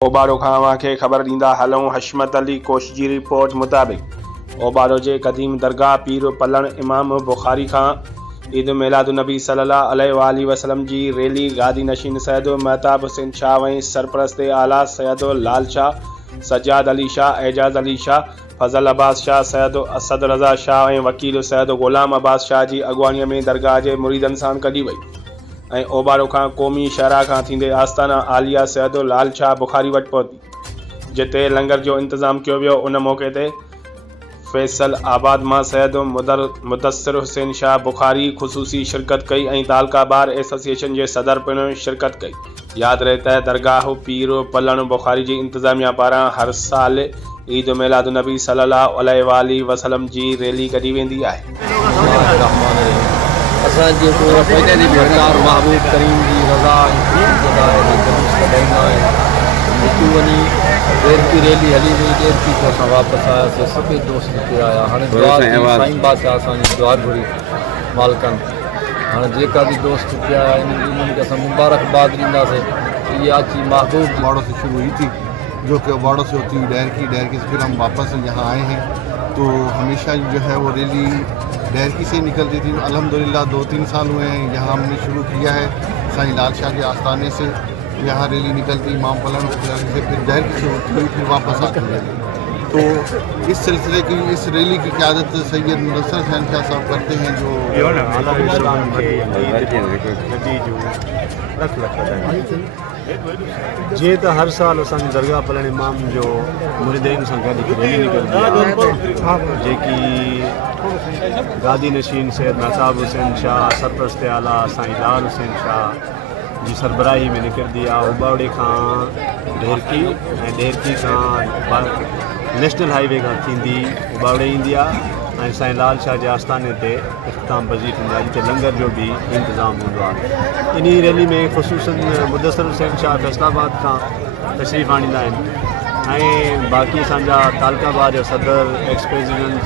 ओबारो खां अव्हांखे ख़बर ॾींदा हलूं। हशमत अली कोश जी रिपोर्ट मुताबिक़ ओबारो जे क़दीम दरगाह पीर पलण इमाम बुखारी खां ईद मिलादुन्नबी सल्लल्लाहु अलैहि वसल्लम जी रैली गादी नशीन सैयद महताब हुसैन शाह वहीं सरपरस्त आला सैयद लाल शाह, सज्जाद अली शाह, एजाज अली शाह, फज़ल अब्बास शाह, सैयद असद रज़ा शाह ऐं वकील सैयद ग़ुलाम अब्बास शाह जी अॻुवाणीअ में दरगाह जे मुरीदनि सां कढी वई ऐं ओबारो खां क़ौमी शहरा खां थींदे आस्ताना आलिया सैयद लाल शाह बुखारी वटि पहुती, जिते लंगर जो इंतज़ाम कयो वियो। उन मौक़े ते फैसल आबाद मां सैयद मुदस्सिर हुसैन शाह बुखारी ख़ुसूसी शिरकत कई ऐं तालका बार एसोसिएशन जे सदर पिणु शिरकत कई। यादि रहे त दरगाह पीर पलण बुखारी जी इंतज़ामिया पारां हर साल ईद मिलादुन्नबी सल्लल्लाहु अलैहि वसल्लम जी रैली कढी वेंदी आहे। असांजे सरकार महबूब करीम जी रज़ा वञी देर की रैली हली वई, देर की पोइ असां वापसि आयासीं, सभई दोस्त हिते आया। हाणे साईं बादशाह असांजी दुआ घुरी मालिकनि, हाणे जेका बि दोस्त हिते आया इन्हनि खे असां मुबारकबाद ॾींदासीं। ये अची महबूब बाड़ों से शुरू हुई थी, जो कि बाड़ों से होती हुई डैर की से फिर हम वापस यहाँ आए हैं। तो हमेशा जो है वो रैली डैरकी से निकलती थी। अल्हम्दुलिल्लाह 2-3 साल हुए हैं यहाँ हमने शुरू किया है साईं लाल शाह के आस्थाने से। यहाँ रैली निकलती इमाम पलण से, फिर डैरकी से होती हुई फिर वापस आती है। तो इस सिलसिले की इस रैली की क़यादत सैयद मुदस्सिर हुसैन शाह साहब करते हैं, जो जे तो हर साल असांजी दरगाह पलण इमाम जो मुरीदनि सां गॾु रैली निकिरंदी आहे, जेकी गादी नशीन सैयद महताब हुसैन शाह, सरपरस्त आला साईं लाल हुसैन शाह जी सरबराही में निकिरंदी आहे। उबावड़े खां ढेरकी ऐं ढेरकी खां नेशनल हाईवे खां थींदी उबावड़े ईंदी आहे ऐं साईं लाल शाह जे आस्थाने ते इख़्तिताम पज़ीर थींदो आहे, जिते लंगर जो भी इंतज़ाम हूंदो आहे। इन रैली में ख़ुसूसन मुदस्सिर हुसैन शाह फैसलाबाद खां तशरीफ़ आणींदा आहिनि ऐं बाक़ी असांजा तालका बार जो सदर, एक्स प्रेसिडेंट